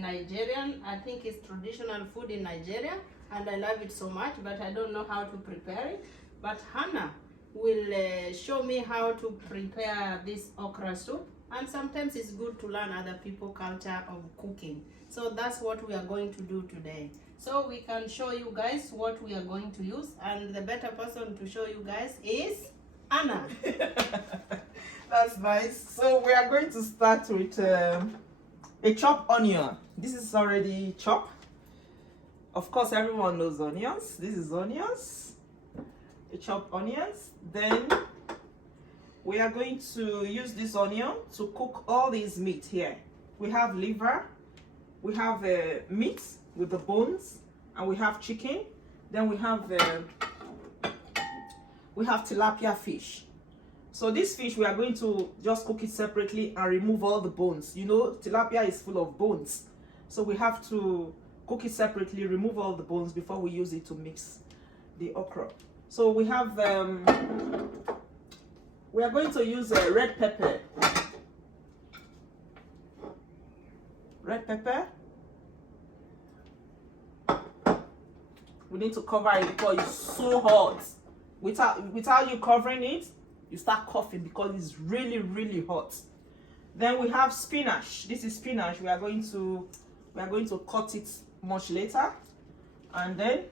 Nigerian. I think it's traditional food in Nigeria, and I love it so much, but I don't know how to prepare it. But Hannah will show me how to prepare this okra soup, and sometimes it's good to learn other people's culture of cooking. So that's what we are going to do today. So we can show you guys what we are going to use, and the better person to show you guys is Anna. That's nice. So we are going to start with a chopped onion. This is already chopped. Of course, everyone knows onions. This is onions. The chopped onions. Then we are going to use this onion to cook all these meat here. We have liver, we have meat with the bones, and we have chicken. Then we have tilapia fish. So this fish, we are going to just cook it separately and remove all the bones. You know, tilapia is full of bones, so we have to cook it separately, remove all the bones before we use it to mix the okra. So we have we are going to use red pepper. Red pepper. We need to cover it because it's so hot. Without you covering it, you start coughing because it's really, really hot. Then we have spinach. This is spinach. We are going to cut it much later. And then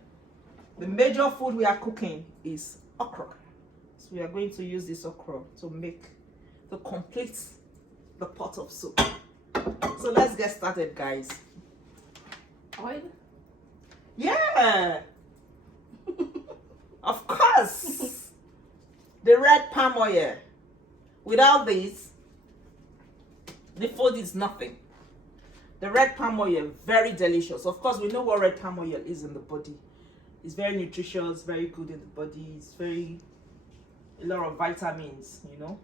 the major food we are cooking is okra. So we are going to use this okra to complete the pot of soup. So let's get started, guys. Oil? Yeah. Of course. The red palm oil. Without this, the food is nothing. The red palm oil, very delicious. Of course, we know what red palm oil is in the body. It's very nutritious, very good in the body. It's a lot of vitamins, you know.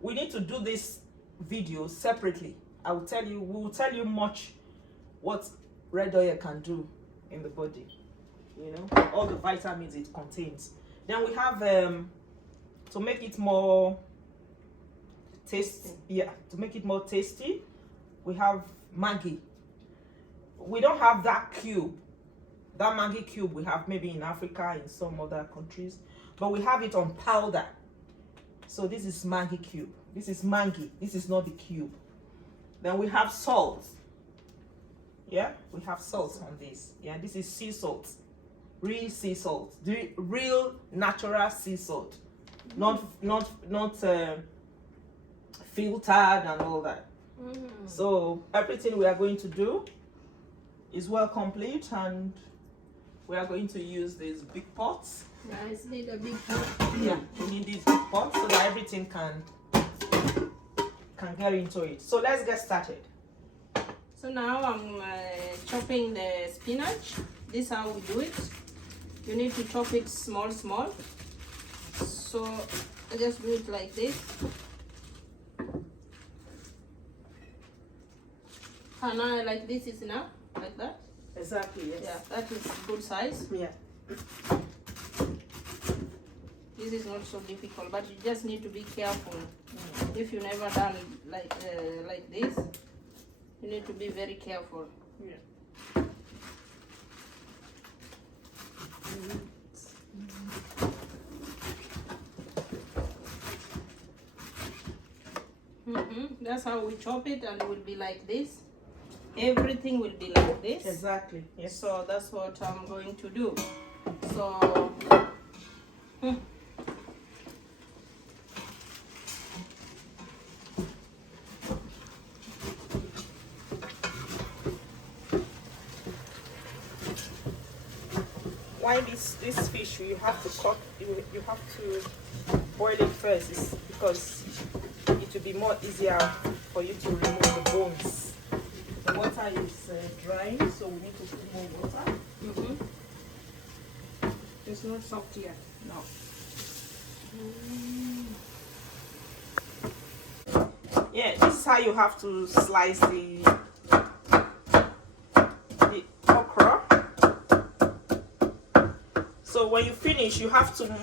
We need to do this video separately. We will tell you much what red oil can do in the body. You know, all the vitamins it contains. Then we have to make it more tasty. Yeah, to make it more tasty, we have Maggi. We don't have that cube. That Maggi cube we have maybe in Africa, in some other countries, but we have it on powder. So this is Maggi cube. This is Maggi. This is not the cube. Then we have salt. Yeah, we have salt on this. Yeah, this is sea salt. Real sea salt. The real natural sea salt. Not filtered and all that. So everything we are going to do is well complete, and we are going to use these big pots. Guys, need a big pot. Yeah, we need these big pots so that everything can get into it. So let's get started. So now I'm chopping the spinach. This is how we do it. You need to chop it small. So I just do it like this. And now like this is enough, like that. Exactly, yes. Yeah, that is good size. Yeah. This is not so difficult, but you just need to be careful. If you never done like this, you need to be very careful. Yeah. That's how we chop it, and it will be like this. Everything will be like this. Exactly. Yes. So that's what I'm going to do. So why this fish you have to cut, you have to boil it first, is because it will be more easier for you to remove the bones. The water is drying, so we need to put more water. it's not soft yet. No. Yeah, this is how you have to slice the okra. So when you finish, you have to,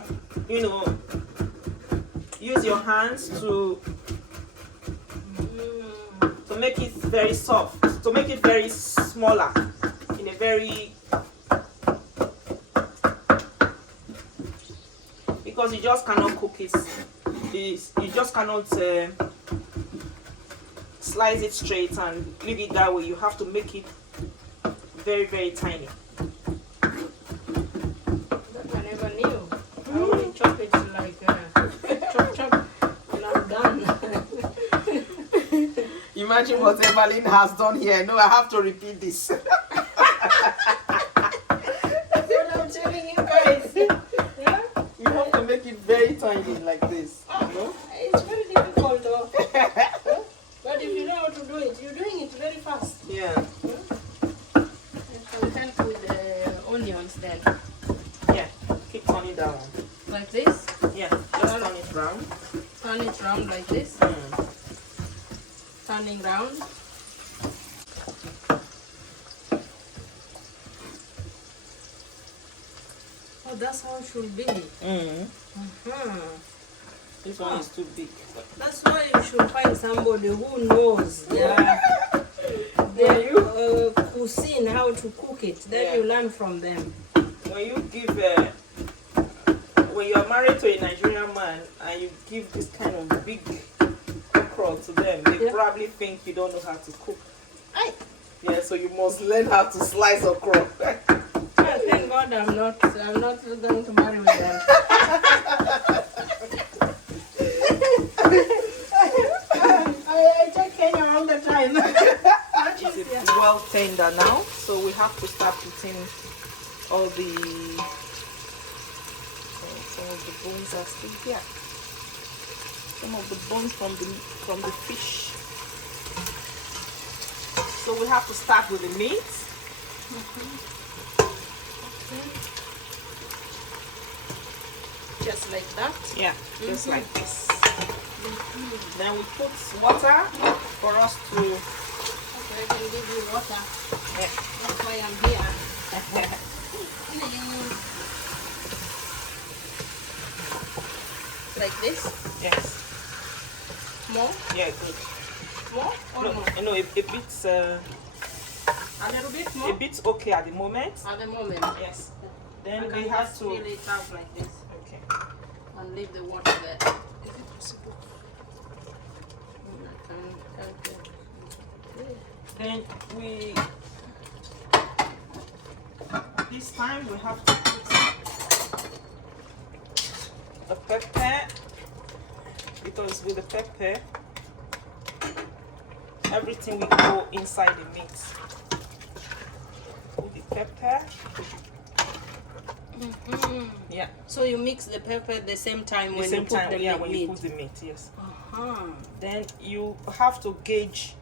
use your hands to make it very soft. to make it very smaller, in a very, because you just cannot cook it. You just cannot slice it straight and leave it that way. You have to make it very, very tiny. That I never knew. I only chop it like chop chop and I'm done. Imagine what Evelyn has done here. No, I have to repeat this. That's what I'm telling you guys. Yeah? You have to make it very tiny like this. You know? It's very difficult though. But if you know how to do it, you're doing it very fast. Yeah. You can help with the onions then. Yeah. Keep turning that one. Like this. Yeah. Just turn it round. Turn it round like this. Turning round. Oh, that's how it should be. This one is too big. That's why you should find somebody who knows their cuisine, how to cook it. Then you learn from them. When you give, when you are married to a Nigerian man and you give this kind of big okra to them, they probably think you don't know how to cook. Aye. Yeah, so you must learn how to slice okra. Thank God I'm not going to marry with them. I take Kenya all the time. It's well tender now, so we have to start putting all the some of the bones are still here. Some of the bones from the fish. So we have to start with the meat. Just like that. Yeah, just like this. Then we put water for us to. Okay, I can give you water. Yeah. That's why I'm here. Like this? Yes. More? Yeah, good. More or No, more? a bit. A little bit more? A bit okay at the moment. At the moment. Yes. Then I we can have just to. fill it up like this Okay. and leave the water there. Is it possible? I can help you. Then we. This time we have to put the pepper, because with the pepper everything will go inside the meat. With the pepper. Yeah. So you mix the pepper at the same time when you put the yeah, meat? when you put the meat, yes. Uh-huh. Then you have to gauge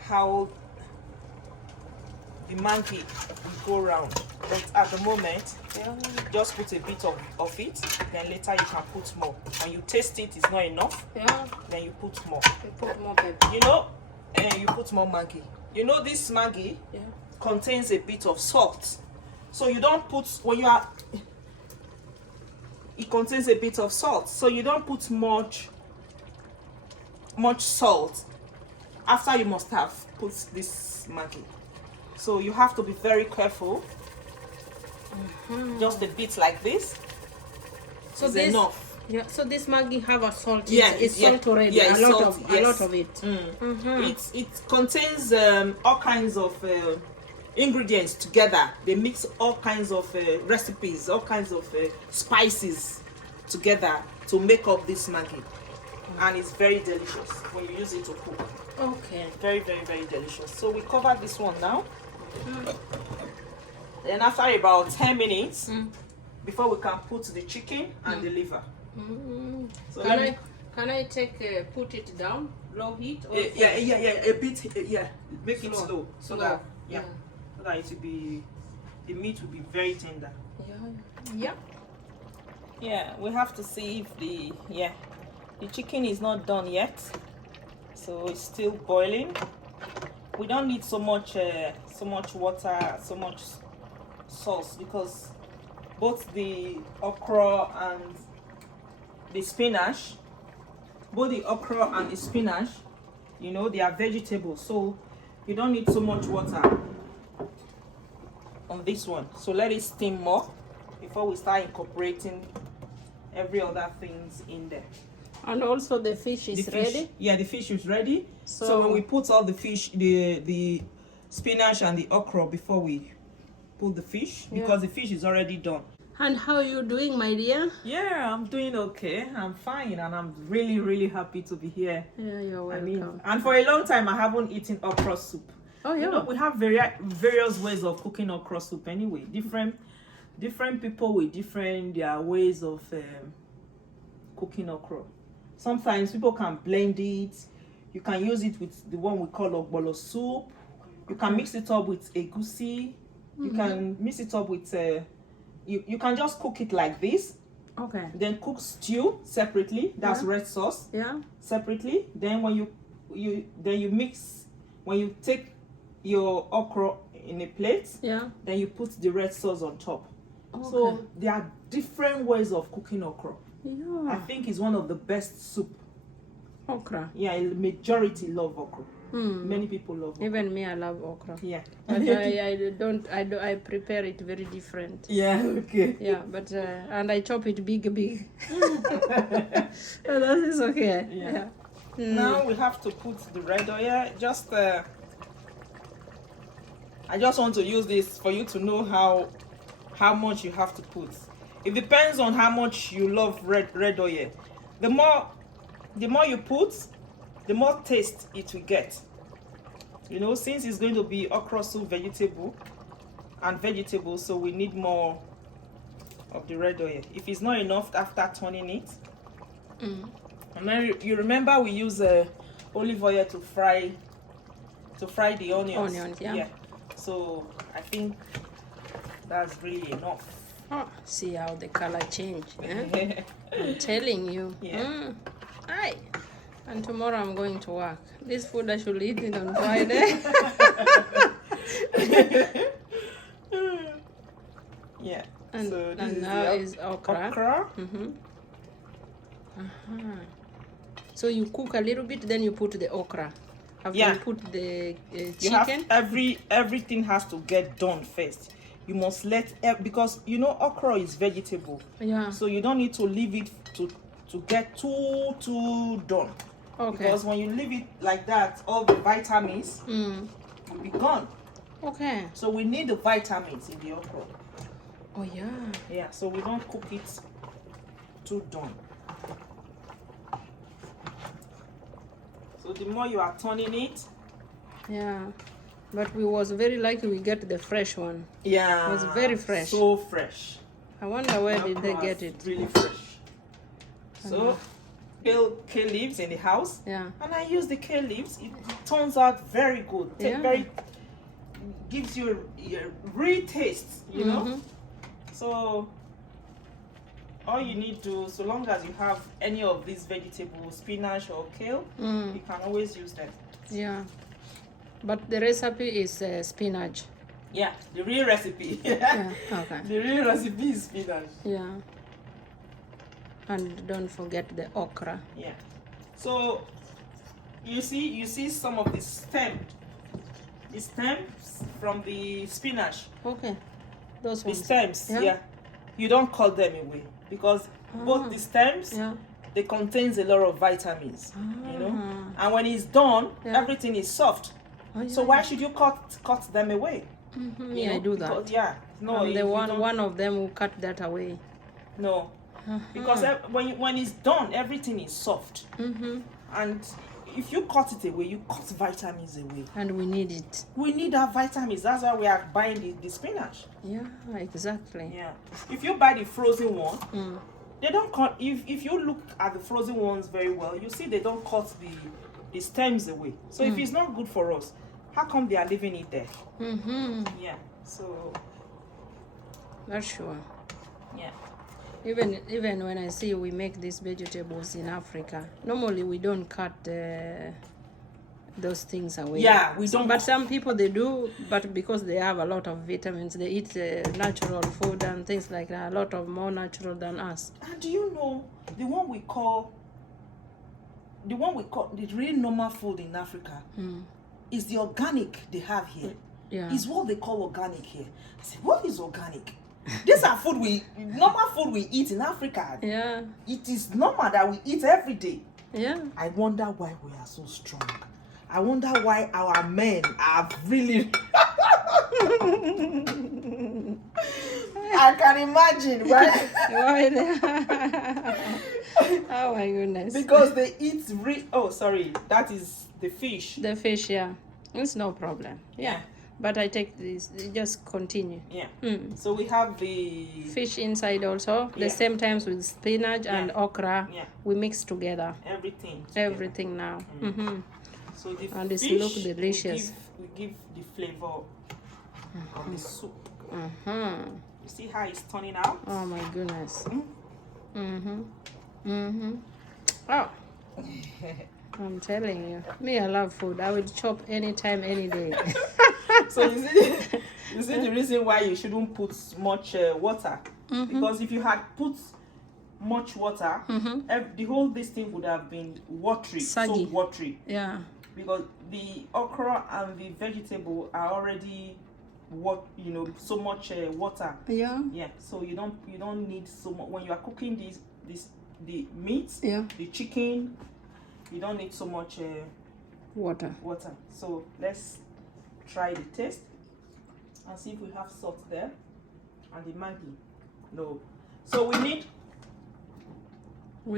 how the monkey will go round. But at the moment, just put a bit of it, then later you can put more. When you taste it, it's not enough, then you put more. You put more pepper. You know, and you put more Maggi. You know this Maggi contains a bit of salt. So you don't put, when you are, it contains a bit of salt. So you don't put much salt after you must have put this Maggi. So you have to be very careful. Just a bit like this. So is this, enough. Yeah. So this Maggi have a salt. Yeah, It's salt already. Yeah, a lot of it. It contains all kinds of ingredients together. They mix all kinds of recipes, all kinds of spices together to make up this Maggi, and it's very delicious when you use it to cook. Okay. Very, very, very delicious. So we cover this one now. Then after about 10 minutes, before we can put the chicken and the liver. So can I take put it down low heat? Or a bit, make it slow so that yeah. so that it will be, the meat will be very tender. Yeah, we have to see if the chicken is not done yet, so it's still boiling. We don't need so much water, so much sauce, because both the okra and the spinach, you know, they are vegetables, so You don't need so much water on this one. So let it steam more before we start incorporating every other things in there. And also the fish is ready. Yeah, the fish is ready. So when we put all the fish, the spinach and the okra before we put the fish, because the fish is already done. And how are you doing, my dear? Yeah, I'm doing okay. I'm fine, and I'm really, really happy to be here. Yeah, you're welcome. I mean, and for a long time, I haven't eaten okra soup. Oh, yeah. You know, we have various ways of cooking okra soup anyway. Different people with different their ways of cooking okra. Sometimes people can blend it. You can use it with the one we call ogbolo soup. You can mix it up with egusi. You can mix it up with you can just cook it like this. Okay. Then cook stew separately. That's red sauce. Yeah. Separately. Then when you mix, when you take your okra in a plate, then you put the red sauce on top. Okay. So there are different ways of cooking okra. Yeah. I think it's one of the best soup. Okra. Yeah, majority love okra. Many people love okra. Even me, I love okra. Yeah. But I prepare it very different. Yeah, okay. Yeah, but and I chop it big. So that is okay. Yeah. Now we have to put the red oil. Just I just want to use this for you to know how much you have to put. It depends on how much you love red oil. The more you put, the more taste it will get. You know, since it's going to be okra soup vegetable, so we need more of the red oil. If it's not enough after turning it, and then you remember we use olive oil to fry the onions. Yeah. So I think that's really enough. Oh, see how the color change. Eh? I'm telling you. Yeah. Aye. And tomorrow I'm going to work. This food I should eat it on Friday. Yeah. And, so and now is okra. So you cook a little bit, then you put the okra. After you put the chicken. Everything has to get done first. You must let because you know okra is vegetable. Yeah. So you don't need to leave it to get too done. Okay. Because when you leave it like that, all the vitamins will be gone. Okay. So we need the vitamins in the okra. Oh yeah. Yeah. So we don't cook it too done. So the more you are turning it. Yeah. But we was very lucky we get the fresh one. Yeah. It was very fresh. So fresh. I wonder where did they get it. Really fresh. So kale leaves in the house. Yeah. And I use the kale leaves. It turns out very good. Gives you a real taste, you know. So all you need to, so long as you have any of these vegetables, spinach or kale, you can always use them. Yeah. But the recipe is spinach. Yeah, the real recipe. Yeah, okay. The real recipe is spinach. Yeah. And don't forget the okra. Yeah. So you see some of the stems from the spinach. Okay. Those ones. The stems, yeah. You don't cut them away because both the stems they contains a lot of vitamins, you know. And when it's done, everything is soft. Oh, so why should you cut them away? Yeah, I do that. Because, no, the one of them will cut that away. No, because when it's done, everything is soft. And if you cut it away, you cut vitamins away. And we need it. We need our vitamins. That's why we are buying the spinach. Yeah, exactly. Yeah. If you buy the frozen one, they don't cut. If you look at the frozen ones very well, you see they don't cut the stems away. So if it's not good for us, how come they are leaving it there? Yeah. So that's sure. Yeah. Even when I see we make these vegetables in Africa, normally we don't cut those things away. Yeah, we don't. But some people they do, but because they have a lot of vitamins, they eat natural food and things like that, a lot of more natural than us. And do you know the one we call the real normal food in Africa is the organic they have here. Yeah. Is what they call organic here. I said, what is organic? These are normal food we eat in Africa. Yeah. It is normal that we eat every day. Yeah. I wonder why we are so strong. I wonder why our men are really. I can imagine why. Oh my goodness. Because they eat oh, sorry, that is the fish. The fish, yeah. It's no problem. Yeah. But I take this, just continue. Yeah. So we have the fish inside also. The same times with spinach and okra. Yeah. We mix together. Everything. Everything now. So the and fish it look delicious. We give the flavor of the soup. You see how it's turning out? Oh my goodness. Oh. I'm telling you. Me, I love food. I would chop anytime, any day. So you see the reason why you shouldn't put much water. Because if you had put much water, the whole this thing would have been watery. Saggy. So watery. Yeah. Because the okra and the vegetable are already so much water. Yeah. Yeah. So you don't need so much when you are cooking the meat. Yeah. The chicken. You don't need so much water. So let's try the taste and see if we have salt there and the Maggi. No. So we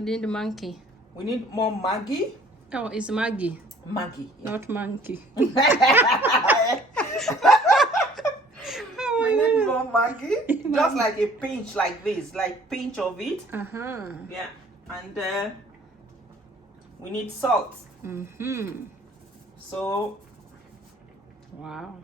need monkey. We need more Maggi. Oh, it's Maggi. Maggi. Yeah. Not monkey. We need more Maggi. Just like a pinch like this, like pinch of it. Yeah. And we need salt. So wow.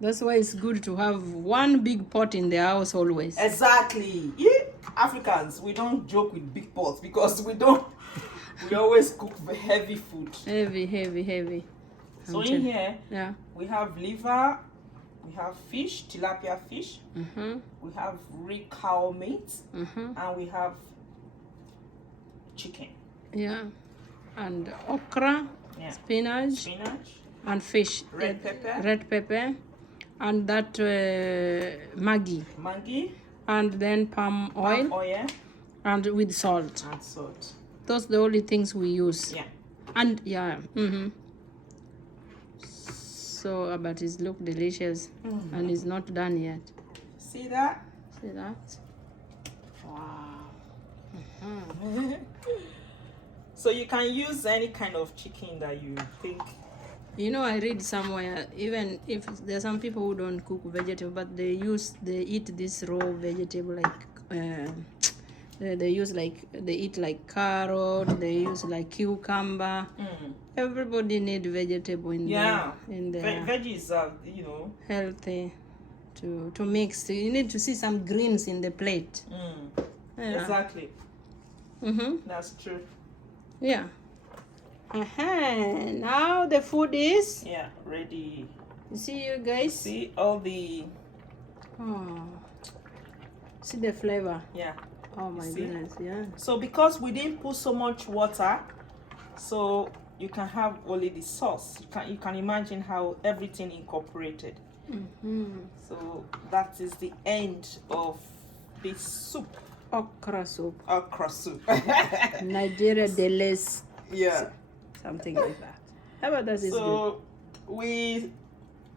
That's why it's good to have one big pot in the house always. Exactly. Yeah. Africans, we don't joke with big pots because we always cook heavy food. Heavy. So in here, we have liver, we have fish, tilapia fish, we have real cow meat, and we have chicken. Yeah, and okra, spinach, and fish. Red pepper, and that Maggi, and then palm oil, and with salt. Those are the only things we use. Yeah. And so, but it look delicious, and it's not done yet. See that? Wow. So you can use any kind of chicken that you think. You know, I read somewhere, even if there are some people who don't cook vegetable, but they eat this raw vegetable like they eat like carrot, they use like cucumber. Everybody need vegetable in their veggies are healthy to mix. You need to see some greens in the plate. Exactly. That's true. Yeah. Now the food is ready. See you guys. See all the see the flavor. Oh my goodness. So because we didn't put so much water, so you can have only the sauce. You can imagine how everything incorporated. So that is the end of this soup. Okra soup. Nigeria Deles. Something like that. How about that? So we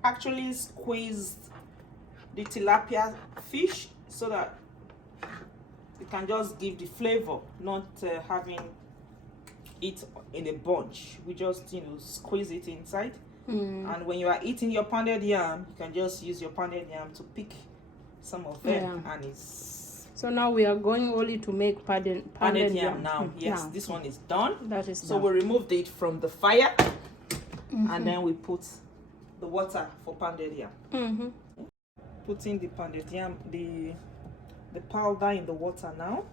actually squeezed the tilapia fish so that it can just give the flavor, not having it in a bunch. We just squeeze it inside. And when you are eating your pounded yam, you can just use your pounded yam to pick some of them. And it's so now we are going only to make pounded yam now. Yes, this one is done. That is so done. We removed it from the fire, and then we put the water for pounded yam. Putting the pounded yam, the powder in the water now.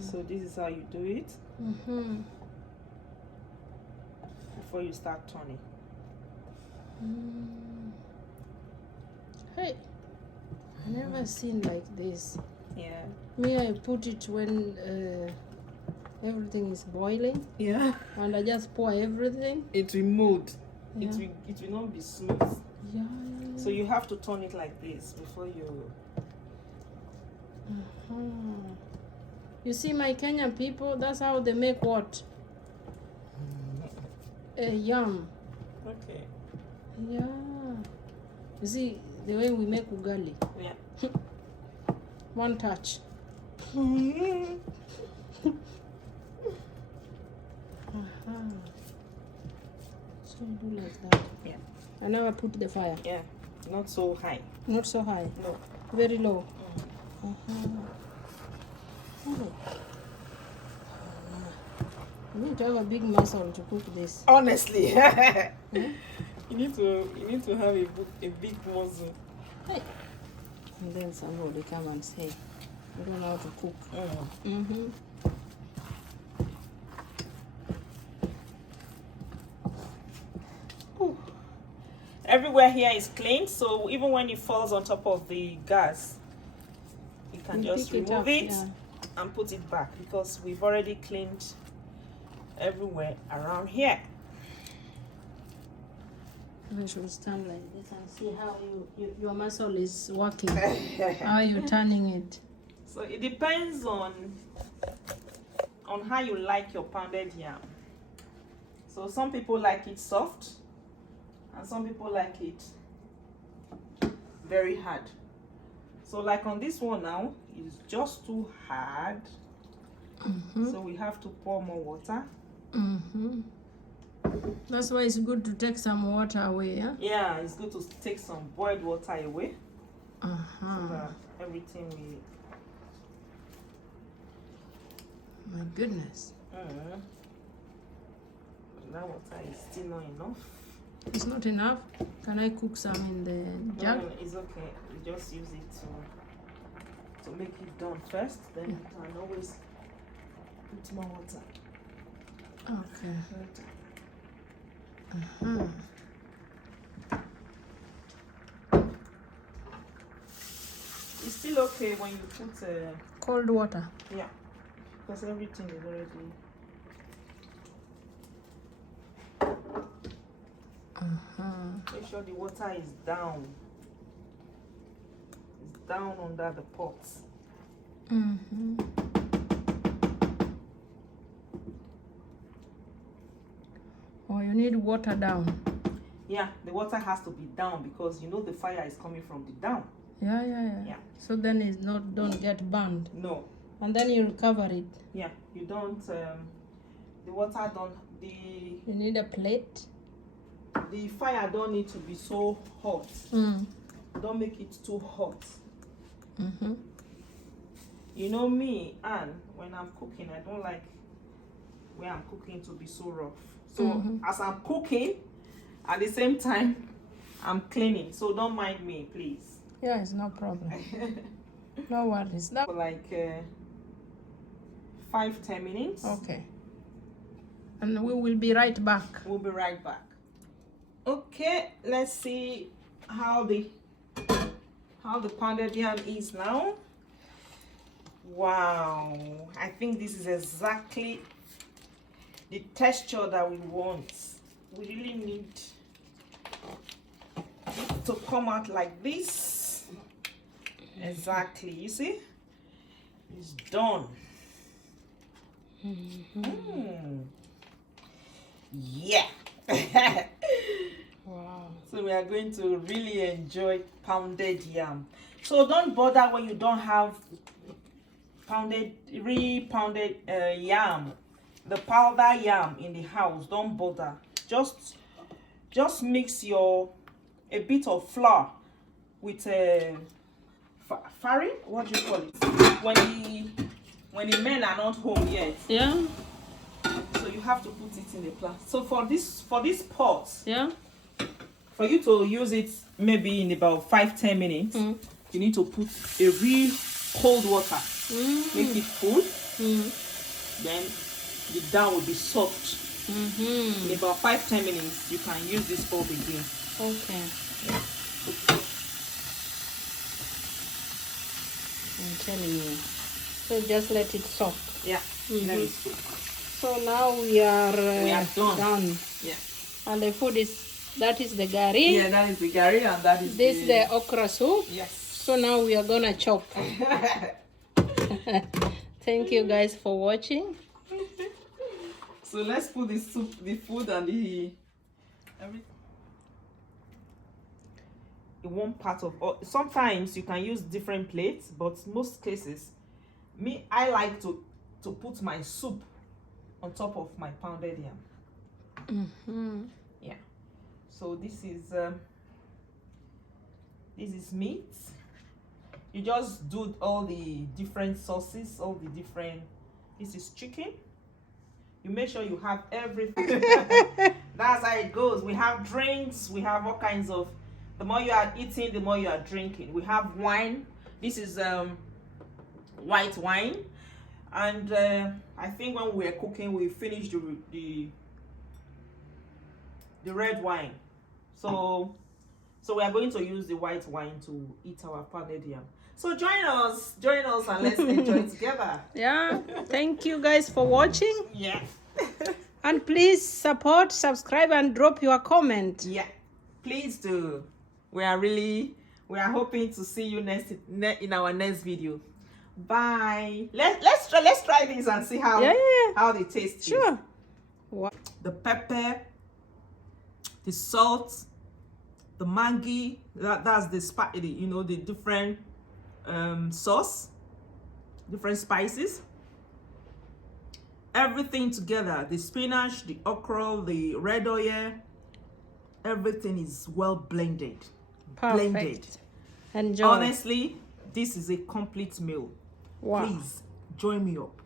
So this is how you do it before you start turning. Hey, I never seen like this. Yeah. Me, I put it when everything is boiling, Yeah. and I just pour everything. It will mold. Yeah. It will not be smooth. Yeah. So you have to turn it like this before you. You see, my Kenyan people, that's how they make what? Yam. Okay. Yeah. You see, the way we make ugali. Yeah. One touch. So you do like that. Yeah. And now I put the fire. Yeah. Not so high. Not so high. No. Very low. Oh. You need to have a big muscle to cook this. Honestly. You need to have a big muscle. Hey. And then somebody come and say, I don't know how to cook. Mm-hmm. Everywhere here is clean, so even when it falls on top of the gas, you can just remove it and put it back, because we've already cleaned everywhere around here. I should stand like this and see how your muscle is working. How are you turning it? So it depends on how you like your pounded yam. So some people like it soft, and some people like it very hard. So like on this one now, it's just too hard. So we have to pour more water. That's why it's good to take some water away, yeah? Yeah, it's good to take some boiled water away. So that everything will... My goodness. That water is still not enough. It's not enough? Can I cook some in the jug? No, it's okay. You just use it to make it done first. Then you can always put more water. Okay. It's still okay when you put cold water. Yeah, because everything is already. Make sure the water is down. It's down under the pot. Oh, you need water down. Yeah, the water has to be down, because you know the fire is coming from the down. Yeah. So then it's don't get burned. No. And then you cover it. Yeah, you don't. The water don't. You need a plate. The fire don't need to be so hot. Don't make it too hot. You know me, and when I'm cooking, I don't like where I'm cooking to be so rough. So as I'm cooking, at the same time, I'm cleaning. So don't mind me, please. Yeah, it's no problem. No worries. For like 5-10 minutes. Okay. And we will be right back. We'll be right back. Okay, let's see how the pounded yam is now. Wow, I think this is exactly the texture that we want. We really need it to come out like this. Exactly, you see? It's done. Yeah. Wow. So we are going to really enjoy pounded yam. So don't bother when you don't have re-pounded yam, the powder yam in the house. Don't bother. Just mix a bit of flour with farin. What do you call it? When the men are not home yet. Yeah. So you have to put it in the plastic. So for this pot. Yeah. For you to use it maybe in about 5-10 minutes, you need to put a real cold water. Make it cool. Then the dough will be soft. In about 5-10 minutes, you can use this bulb again. Okay. I'm telling you. So just let it soak. Yeah. Let me see. So now we are done. Yeah. And the food that is the gari. Yeah, that is the gari, and that is the okra soup. Yes. So now we are gonna chop. Thank you guys for watching. So let's put the soup, the food, and the everything in one part of. Or sometimes you can use different plates, but most cases, I like to put my soup on top of my pounded yam. Yeah. So this is meat. You just do all the different sauces, all the different. This is chicken. You make sure you have everything. That's how it goes. We have drinks. We have all kinds of. The more you are eating, the more you are drinking. We have wine. This is white wine, and I think when we were cooking, we finished the red wine. So we are going to use the white wine to eat our pounded yam. So join us and let's enjoy together. Yeah, thank you guys for watching. Yeah. And please support, subscribe, and drop your comment. Yeah, please do. We are hoping to see you in our next video. Bye. Let's try this and see how the taste is. Sure. The pepper, the salt, the Maggi, that's the the different sauce, different spices, everything together. The spinach, the okra, the red oil, everything is well blended. Perfect. Blended. Enjoy. Honestly, this is a complete meal. Wow. Please join me up.